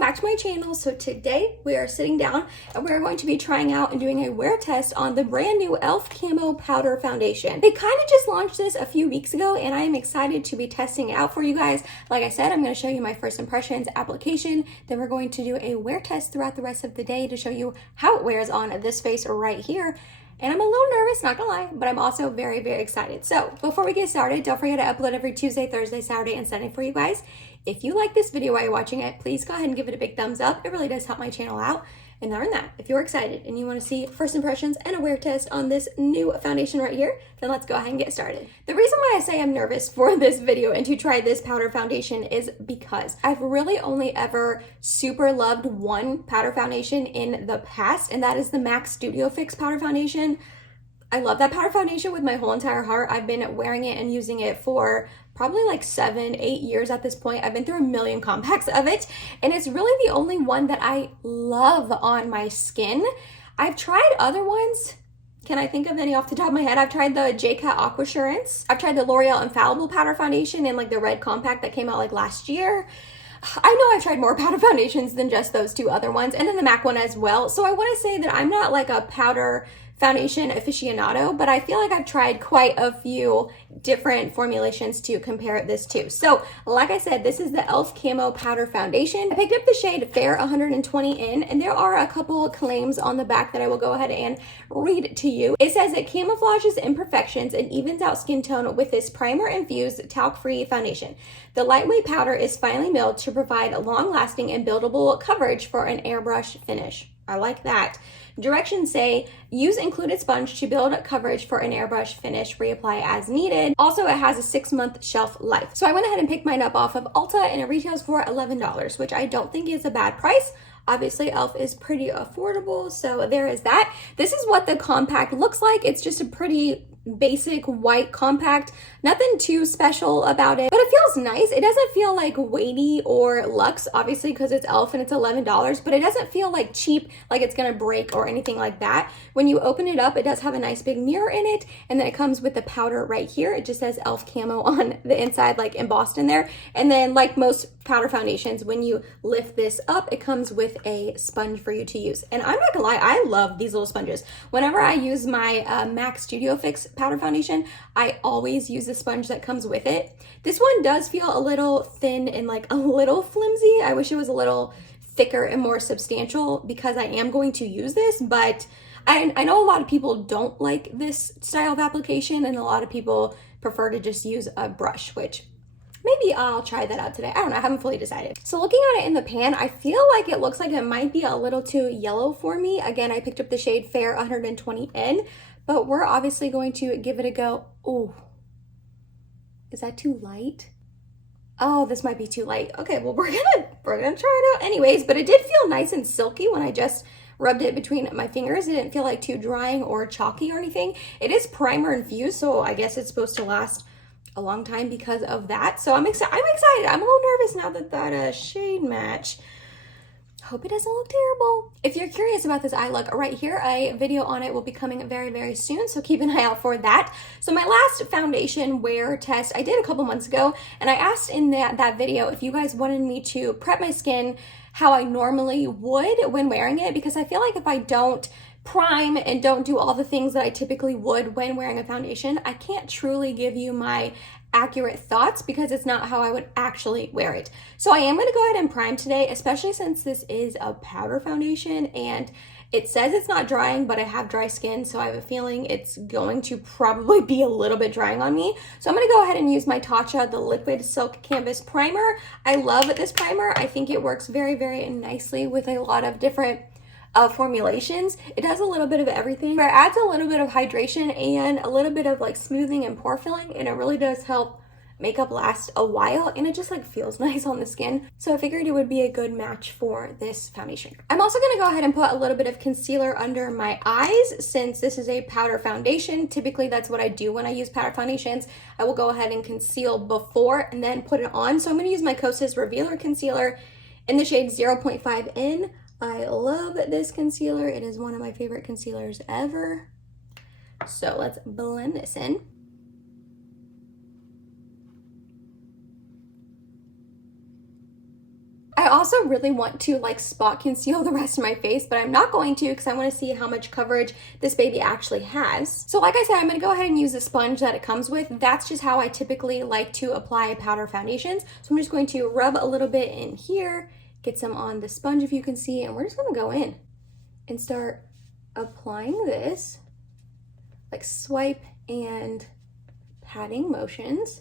welcome back to my channel. So today we are sitting down and we're going to be trying out and doing a wear test on the brand new ELF Camo Powder Foundation. They kind of just launched this a few weeks ago and I am excited to be testing it out for you guys. Like I said, I'm going to show you my first impressions, application, then we're going to do a wear test throughout the rest of the day to show you how it wears on this face right here. And I'm a little nervous, not gonna lie, but I'm also very, very excited. So before we get started, don't forget to upload every Tuesday, Thursday, Saturday, and Sunday for you guys. If you like this video while you're watching it, please go ahead and give it a big thumbs up. It really does help my channel out. And other than that, if you're excited and you want to see first impressions and a wear test on this new foundation right here, then let's go ahead and get started. The reason why I say I'm nervous for this video and to try this powder foundation is because I've really only ever super loved one powder foundation in the past, and that is the MAC Studio Fix powder foundation. I love that powder foundation with my whole entire heart. I've been wearing it and using it for probably like 7-8 years at this point. I've been through a million compacts of it, and it's really the only one that I love on my skin. I've tried other ones. Can I think of any off the top of my head? I've tried the JCat Aquassurance. I've tried the L'Oreal Infallible powder foundation in like the red compact that came out like last year. I know I've tried more powder foundations than just those two other ones, and then the MAC one as well. So I want to say that I'm not like a powder foundation aficionado, but I feel like I've tried quite a few different formulations to compare this to. So like I said, this is the ELF Camo Powder Foundation. I picked up the shade Fair 120 in, and there are a couple claims on the back that I will go ahead and read to you. It says it camouflages imperfections and evens out skin tone with this primer infused talc-free foundation. The lightweight powder is finely milled to provide long-lasting and buildable coverage for an airbrush finish. I like that. Directions say, use included sponge to build coverage for an airbrush finish, reapply as needed. Also, it has a 6-month shelf life. So I went ahead and picked mine up off of Ulta, and it retails for $11, which I don't think is a bad price. Obviously, ELF is pretty affordable, so there is that. This is what the compact looks like. It's just a pretty basic white compact, nothing too special about it, but it feels nice. It doesn't feel like weighty or luxe, obviously, because it's ELF and it's $11, but it doesn't feel like cheap, like it's gonna break or anything like that. When you open it up, it does have a nice big mirror in it, and then it comes with the powder right here. It just says ELF Camo on the inside, like embossed in there. And then like most powder foundations, when you lift this up, it comes with a sponge for you to use. And I'm not gonna lie, I love these little sponges. Whenever I use my MAC Studio Fix powder foundation, I always use the sponge that comes with it. This one does feel a little thin and like a little flimsy. I wish it was a little thicker and more substantial because I am going to use this, but I know a lot of people don't like this style of application, and a lot of people prefer to just use a brush, which maybe I'll try that out today. I don't know, I haven't fully decided. So looking at it in the pan, I feel like it looks like it might be a little too yellow for me. Again, I picked up the shade Fair 120N, but we're obviously going to give it a go. Oh, is that too light? Oh, this might be too light. Okay, well, we're gonna try it out anyways, but it did feel nice and silky when I just rubbed it between my fingers. It didn't feel like too drying or chalky or anything. It is primer infused, so I guess it's supposed to last a long time because of that. So I'm excited. I'm a little nervous now that shade match. Hope it doesn't look terrible. If you're curious about this eye look right here, a video on it will be coming very, very soon, so keep an eye out for that. So my last foundation wear test I did a couple months ago, and I asked in that video if you guys wanted me to prep my skin how I normally would when wearing it, because I feel like if I don't prime and don't do all the things that I typically would when wearing a foundation, I can't truly give you my accurate thoughts because it's not how I would actually wear it. So I am going to go ahead and prime today, especially since this is a powder foundation and it says it's not drying, but I have dry skin, so I have a feeling it's going to probably be a little bit drying on me. So I'm going to go ahead and use my Tatcha, the Liquid Silk Canvas Primer. I love this primer. I think it works very, very nicely with a lot of different formulations. It does a little bit of everything. It adds a little bit of hydration and a little bit of like smoothing and pore filling, and it really does help makeup last a while, and it just like feels nice on the skin. So I figured it would be a good match for this foundation. I'm also going to go ahead and put a little bit of concealer under my eyes since this is a powder foundation. Typically that's what I do when I use powder foundations. I will go ahead and conceal before and then put it on. So I'm going to use my Kosas Revealer Concealer in the shade 0.5 in. I love this concealer. It is one of my favorite concealers ever. So let's blend this in. I also really want to like spot conceal the rest of my face, but I'm not going to because I want to see how much coverage this baby actually has. So like I said, I'm going to go ahead and use the sponge that it comes with. That's just how I typically like to apply powder foundations. So I'm just going to rub a little bit in here, get some on the sponge if you can see, and we're just going to go in and start applying this, like swipe and patting motions.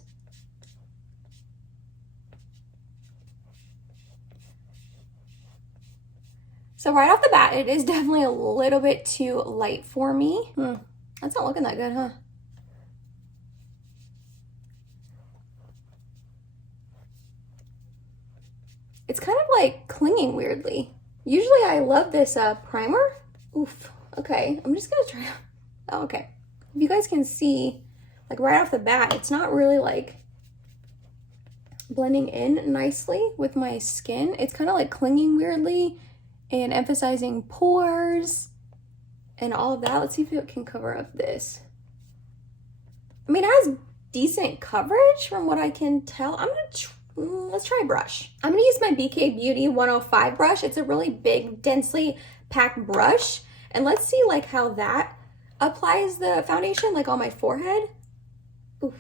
So right off the bat, it is definitely a little bit too light for me. That's not looking that good, huh? It's kind of like clinging weirdly. Usually I love this primer. Oof, okay, I'm just gonna try. Oh, okay. If you guys can see, like right off the bat, it's not really like blending in nicely with my skin. It's kind of like clinging weirdly and emphasizing pores and all of that. Let's see if it can cover up this. I mean, it has decent coverage from what I can tell. Let's try a brush. I'm gonna use my BK Beauty 105 brush. It's a really big, densely packed brush. And let's see like how that applies the foundation like on my forehead. Oof.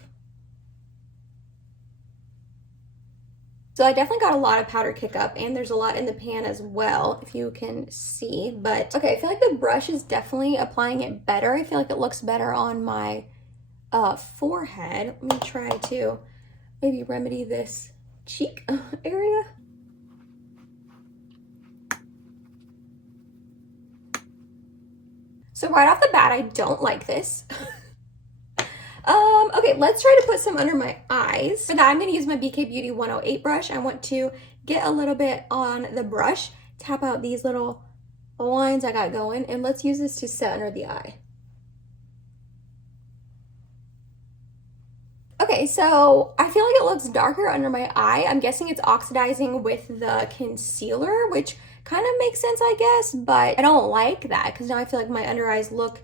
So I definitely got a lot of powder kick up, and there's a lot in the pan as well, if you can see. But okay, I feel like the brush is definitely applying it better. I feel like it looks better on my forehead. Let me try to maybe remedy this cheek area. So right off the bat, I don't like this. Okay, let's try to put some under my eyes. For that, I'm going to use my BK Beauty 108 brush. I want to get a little bit on the brush, tap out these little lines I got going, and let's use this to set under the eye. Okay, so I feel like it looks darker under my eye. I'm guessing it's oxidizing with the concealer, which kind of makes sense, I guess, but I don't like that because now I feel like my under eyes look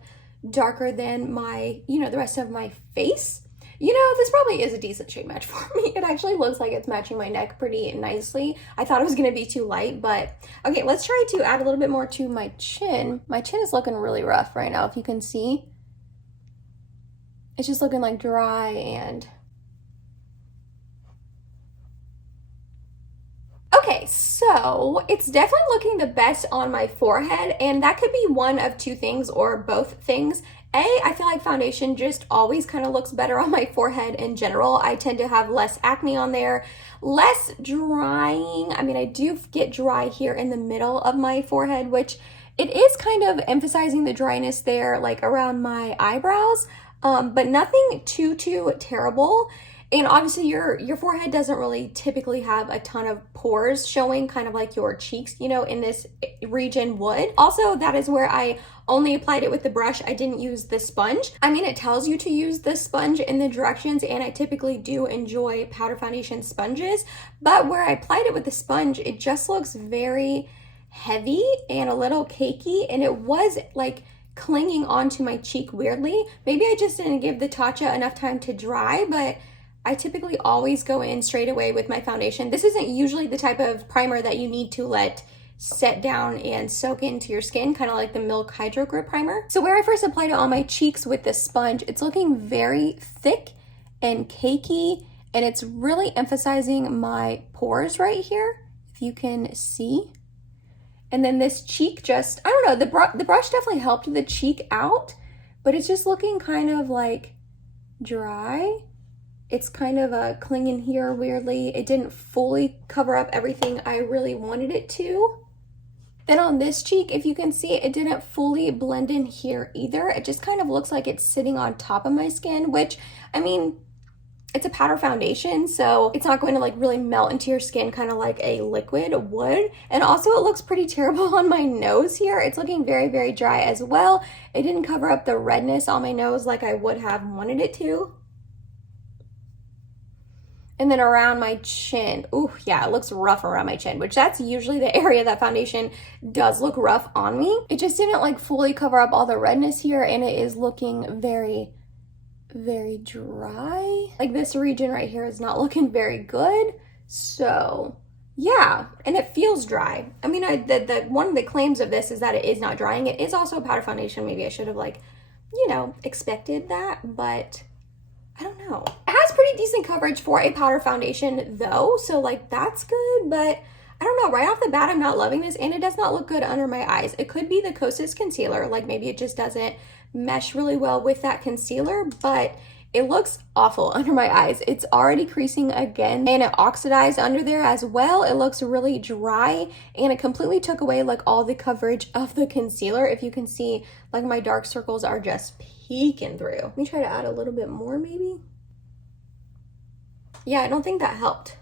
darker than my, the rest of my face. This probably is a decent shade match for me. It actually looks like it's matching my neck pretty nicely. I thought it was going to be too light, but okay, let's try to add a little bit more to my chin. My chin is looking really rough right now, if you can see. It's just looking like dry and... Okay, so it's definitely looking the best on my forehead, and that could be one of two things or both things. I feel like foundation just always kind of looks better on my forehead in general. I tend to have less acne on there, less drying. I mean, I do get dry here in the middle of my forehead, which it is kind of emphasizing the dryness there, like around my eyebrows, but nothing too terrible. And obviously your forehead doesn't really typically have a ton of pores showing, kind of like your cheeks, in this region would. Also, that is where I only applied it with the brush. I didn't use the sponge. I mean, it tells you to use the sponge in the directions, and I typically do enjoy powder foundation sponges, but where I applied it with the sponge, it just looks very heavy and a little cakey, and it was like clinging onto my cheek weirdly. Maybe I just didn't give the Tatcha enough time to dry, but I typically always go in straight away with my foundation. This isn't usually the type of primer that you need to let set down and soak into your skin, kind of like the Milk Hydro Grip Primer. So where I first applied it on my cheeks with this sponge, it's looking very thick and cakey, and it's really emphasizing my pores right here, if you can see. And then this cheek just, I don't know, the brush definitely helped the cheek out, but it's just looking kind of like dry. It's kind of clinging here weirdly. It didn't fully cover up everything I really wanted it to. Then on this cheek, if you can see, it didn't fully blend in here either. It just kind of looks like it's sitting on top of my skin, which, I mean, it's a powder foundation, so it's not going to like really melt into your skin kind of like a liquid would. And also it looks pretty terrible on my nose here. It's looking very dry as well. It didn't cover up the redness on my nose like I would have wanted it to. And then around my chin, ooh, yeah, it looks rough around my chin, which that's usually the area that foundation does look rough on me. It just didn't like fully cover up all the redness here, and it is looking very dry. Like this region right here is not looking very good. So Yeah, and it feels dry. I mean, the one of the claims of this is that it is not drying. It is also a powder foundation. Maybe I should have, like, you know, expected that, but I don't know. It has pretty decent coverage for a powder foundation though, so like that's good, but I don't know, right off the bat I'm not loving this, and it does not look good under my eyes. It could be the Kosas concealer, like maybe it just doesn't mesh really well with that concealer, but it looks awful under my eyes. It's already creasing again, and it oxidized under there as well. It looks really dry, and it completely took away like all the coverage of the concealer. If you can see, like my dark circles are just peeking through. Let me try to add a little bit more maybe. Yeah, I don't think that helped.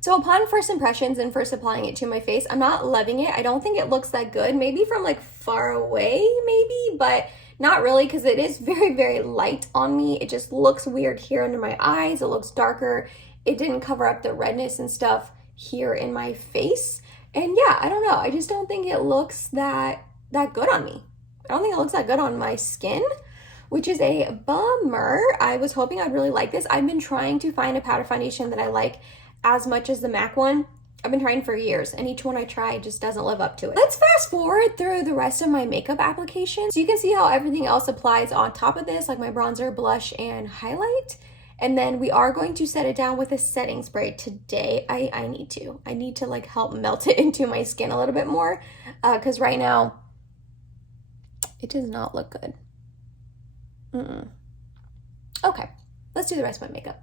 So upon first impressions and first applying it to my face, I'm not loving it. I don't think it looks that good. Maybe from like far away maybe, but not really, because it is very, very light on me. It just looks weird here under my eyes. It looks darker. It didn't cover up the redness and stuff here in my face. And yeah, I don't know. I just don't think it looks that good on me. I don't think it looks that good on my skin, which is a bummer. I was hoping I'd really like this. I've been trying to find a powder foundation that I like as much as the MAC one. I've been trying for years, and each one I try just doesn't live up to it. Let's fast forward through the rest of my makeup applications. So you can see how everything else applies on top of this, like my bronzer, blush, and highlight. And then we are going to set it down with a setting spray today. I need to like help melt it into my skin a little bit more, because right now it does not look good. Okay, let's do the rest of my makeup.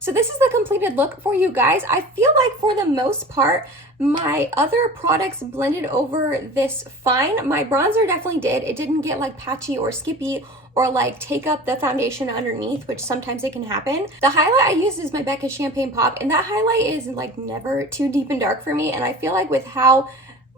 So this is the completed look for you guys. I feel like for the most part, my other products blended over this fine. My bronzer definitely did. It didn't get like patchy or skippy or like take up the foundation underneath, which sometimes it can happen. The highlight I used is my Becca Champagne Pop, and that highlight is like never too deep and dark for me. And I feel like with how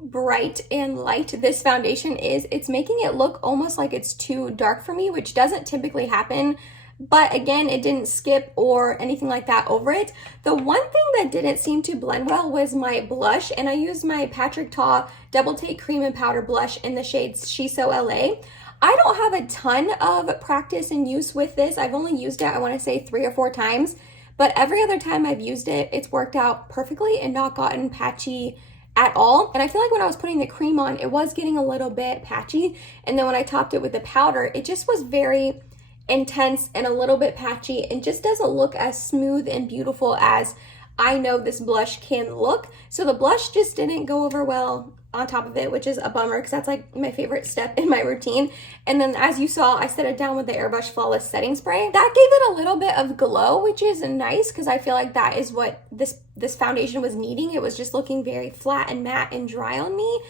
bright and light this foundation is, it's making it look almost like it's too dark for me, which doesn't typically happen. But again, it didn't skip or anything like that over it. The one thing that didn't seem to blend well was my blush, and I used my Patrick Ta Double Take Cream and Powder Blush in the shades She's So LA. I don't have a ton of practice and use with this. I've only used it, I want to say 3 or 4 times, but every other time I've used it, it's worked out perfectly and not gotten patchy at all. And I feel like when I was putting the cream on, it was getting a little bit patchy, and then when I topped it with the powder, it just was very intense and a little bit patchy and just doesn't look as smooth and beautiful as I know this blush can look. So the blush just didn't go over well on top of it, which is a bummer because that's like my favorite step in my routine. And then as you saw, I set it down with the Airbrush Flawless Setting Spray. That gave it a little bit of glow, which is nice because I feel like that is what this foundation was needing. It was just looking very flat and matte and dry on me.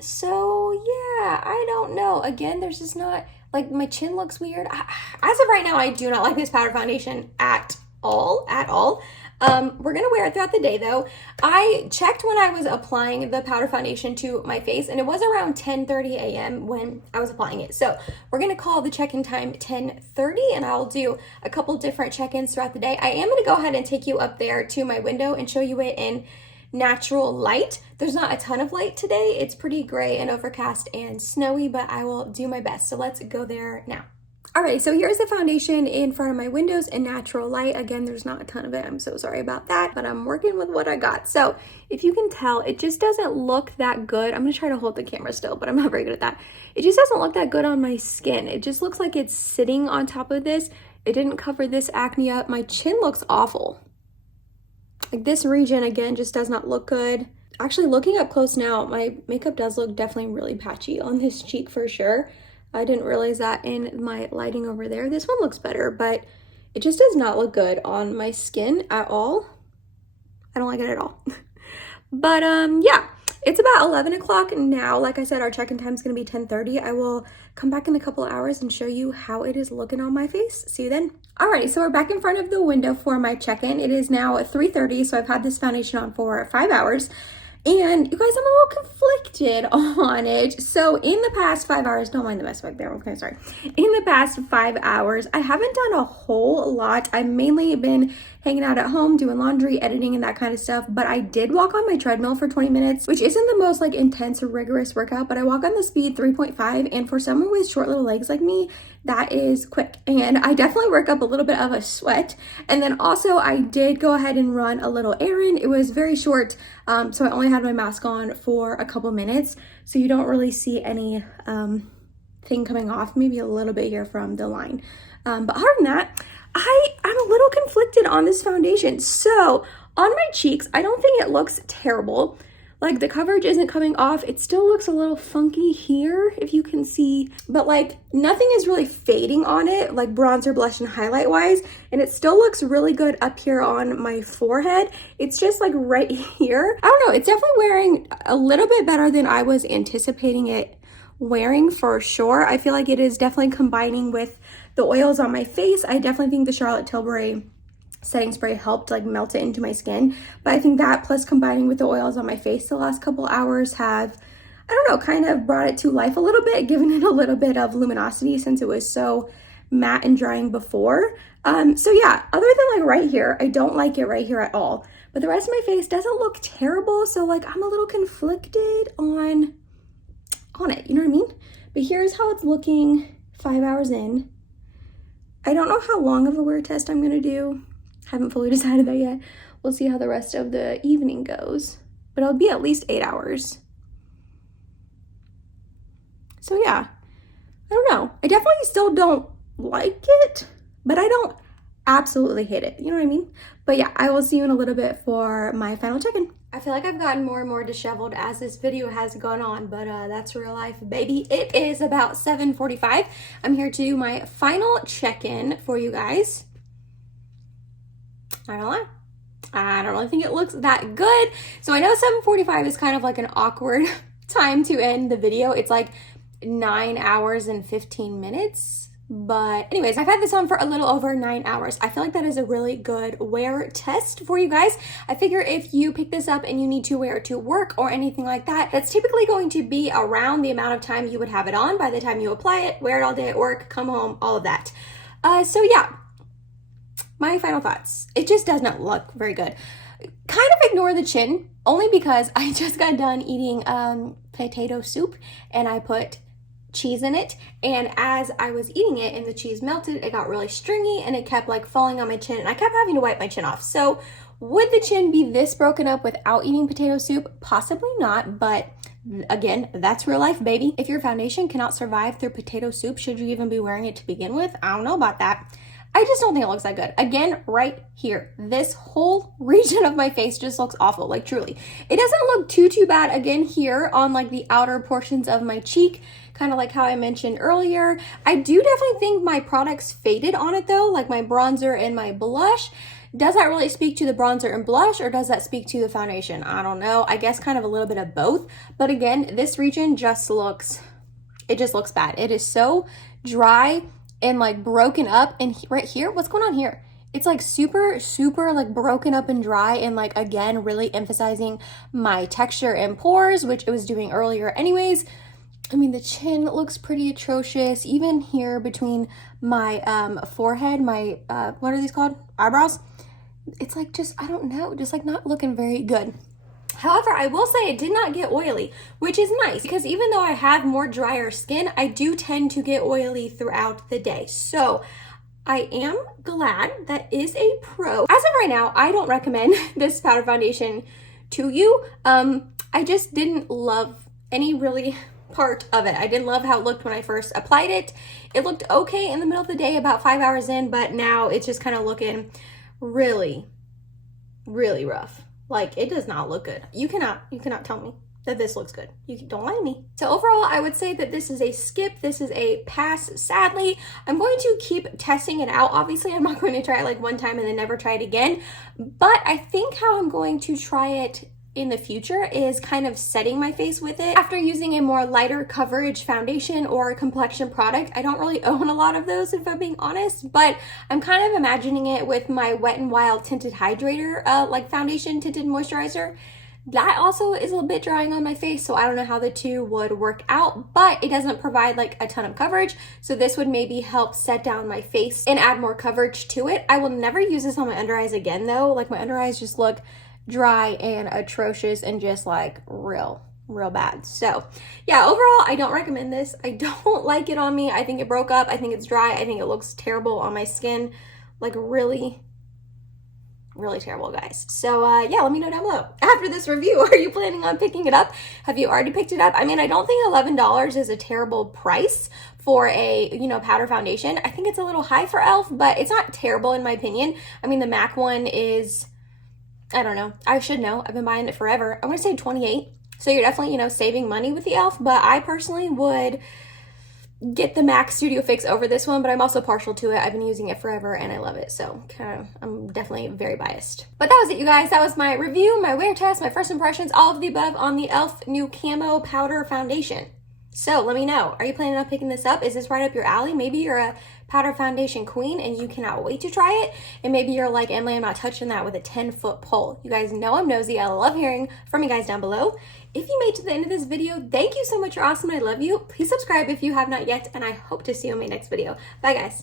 So yeah, I don't know. Again, there's just not, like, my chin looks weird. As of right now, I do not like this powder foundation at all. We're gonna wear it throughout the day though. I checked when I was applying the powder foundation to my face, and it was around 10:30 a.m. when I was applying it. So we're gonna call the check-in time 10:30, and I'll do a couple different check-ins throughout the day. I am gonna go ahead and take you up there to my window and show you it in natural light. There's not a ton of light today. It's pretty gray and overcast and snowy, but I will do my best. So let's go there now. Alright, so here's the foundation in front of my windows in natural light. Again, there's not a ton of it. I'm so sorry about that, but I'm working with what I got. So if you can tell, it just doesn't look that good. I'm gonna try to hold the camera still, but I'm not very good at that. It just doesn't look that good on my skin. It just looks like it's sitting on top of this. It didn't cover this acne up. My chin looks awful. Like, this region, again, just does not look good. Actually, looking up close now, my makeup does look definitely really patchy on this cheek for sure. I didn't realize that in my lighting over there. This one looks better, but it just does not look good on my skin at all. I don't like it at all. But yeah, it's about 11 o'clock now. Like I said, our check-in time is going to be 10:30. I will come back in a couple hours and show you how it is looking on my face. See you then. Alrighty, so we're back in front of the window for my check-in. It is now 3:30, so I've had this foundation on for 5 hours. And you guys, I'm a little conflicted on it. So in the past 5 hours, don't mind the mess back there, okay, sorry. In the past 5 hours, I haven't done a whole lot. I've mainly been hanging out at home, doing laundry, editing, and that kind of stuff. But I did walk on my treadmill for 20 minutes, which isn't the most like intense or rigorous workout, but I walk on the speed 3.5. And for someone with short little legs like me, that is quick. And I definitely work up a little bit of a sweat. And then also I did go ahead and run a little errand. It was very short. So I only had my mask on for a couple minutes. So you don't really see any thing coming off, maybe a little bit here from the line. But other than that, I'm a little conflicted on this foundation. So on my cheeks, I don't think it looks terrible. Like the coverage isn't coming off. It still looks a little funky here, if you can see, but like nothing is really fading on it, like bronzer, blush, and highlight wise. And it still looks really good up here on my forehead. It's just like right here. I don't know, it's definitely wearing a little bit better than I was anticipating it wearing for sure. I feel like it is definitely combining with the oils on my face. I definitely think the Charlotte Tilbury setting spray helped like melt it into my skin, but I think that plus combining with the oils on my face the last couple hours have, I don't know, kind of brought it to life a little bit, giving it a little bit of luminosity since it was so matte and drying before. So yeah, other than like right here, I don't like it right here at all, but the rest of my face doesn't look terrible. So like I'm a little conflicted on it, you know what I mean? But here's how it's looking 5 hours in. I don't know how long of a wear test I'm gonna do. Haven't fully decided that yet. We'll see how the rest of the evening goes, but it'll be at least 8 hours. So yeah, I don't know. I definitely still don't like it, but I don't absolutely hate it. You know what I mean? But yeah, I will see you in a little bit for my final check-in. I feel like I've gotten more and more disheveled as this video has gone on, but that's real life, baby. It is about 7:45. I'm here to do my final check-in for you guys. I don't lie. I don't really think it looks that good. So I know 7:45 is kind of like an awkward time to end the video. It's like 9 hours and 15 minutes. But anyways, I've had this on for a little over 9 hours. I feel like that is a really good wear test for you guys. I figure if you pick this up and you need to wear it to work or anything like that, that's typically going to be around the amount of time you would have it on by the time you apply it, wear it all day at work, come home, all of that. So yeah. My final thoughts. It just does not look very good. Kind of ignore the chin, only because I just got done eating potato soup and I put cheese in it. And as I was eating it and the cheese melted, it got really stringy and it kept like falling on my chin and I kept having to wipe my chin off. So would the chin be this broken up without eating potato soup? Possibly not, but again, that's real life, baby. If your foundation cannot survive through potato soup, should you even be wearing it to begin with? I don't know about that. I just don't think it looks that good. Again, right here, this whole region of my face just looks awful, like truly. It doesn't look too bad again here on like the outer portions of my cheek, kind of like how I mentioned earlier. I do definitely think my products faded on it though, like my bronzer and my blush. Does that really speak to the bronzer and blush, or does that speak to the foundation? I don't know. I guess kind of a little bit of both. But again, this region just looks, it just looks bad. It is so dry and like broken up. And right here, what's going on here? It's like super like broken up and dry, and like again really emphasizing my texture and pores, which it was doing earlier anyways. I mean, the chin looks pretty atrocious. Even here between my forehead, my what are these called? Eyebrows. It's like just, I don't know, just like not looking very good. However, I will say it did not get oily, which is nice because even though I have more drier skin, I do tend to get oily throughout the day. So I am glad that is a pro. As of right now, I don't recommend this powder foundation to you. I just didn't love any really part of it. I didn't love how it looked when I first applied it. It looked okay in the middle of the day about 5 hours in, but now it's just kind of looking really rough. Like, it does not look good. You cannot tell me that this looks good. You don't lie to me. So overall, I would say that this is a skip. This is a pass, sadly. I'm going to keep testing it out. Obviously, I'm not going to try it like one time and then never try it again. But I think how I'm going to try it in the future is kind of setting my face with it. After using a more lighter coverage foundation or a complexion product, I don't really own a lot of those if I'm being honest, but I'm kind of imagining it with my Wet n Wild Tinted Hydrator, like foundation tinted moisturizer. That also is a bit drying on my face, so I don't know how the two would work out, but it doesn't provide like a ton of coverage, so this would maybe help set down my face and add more coverage to it. I will never use this on my under eyes again though. Like my under eyes just look dry and atrocious and just like real bad. So yeah, overall I don't recommend this. I don't like it on me. I think it broke up. I think it's dry. I think it looks terrible on my skin. Like really terrible, guys. So yeah, let me know down below. After this review, are you planning on picking it up? Have you already picked it up? I mean, I don't think $11 is a terrible price for a, you know, powder foundation. I think it's a little high for ELF, but it's not terrible in my opinion. I mean, the MAC one is, I don't know. I should know. I've been buying it forever. I want to say $28. So you're definitely, you know, saving money with the ELF, but I personally would get the MAC Studio Fix over this one, but I'm also partial to it. I've been using it forever and I love it, so I'm definitely very biased. But that was it, you guys. That was my review, my wear test, my first impressions, all of the above on the ELF new Camo Powder Foundation. So let me know, are you planning on picking this up? Is this right up your alley? Maybe you're a powder foundation queen and you cannot wait to try it, and maybe you're like, Emily, I'm not touching that with a 10-foot pole. You guys know I'm nosy. I love hearing from you guys down below. If you made it to the end of this video, thank you so much. You're awesome. I love you. Please subscribe if you have not yet, and I hope to see you in my next video. Bye, guys.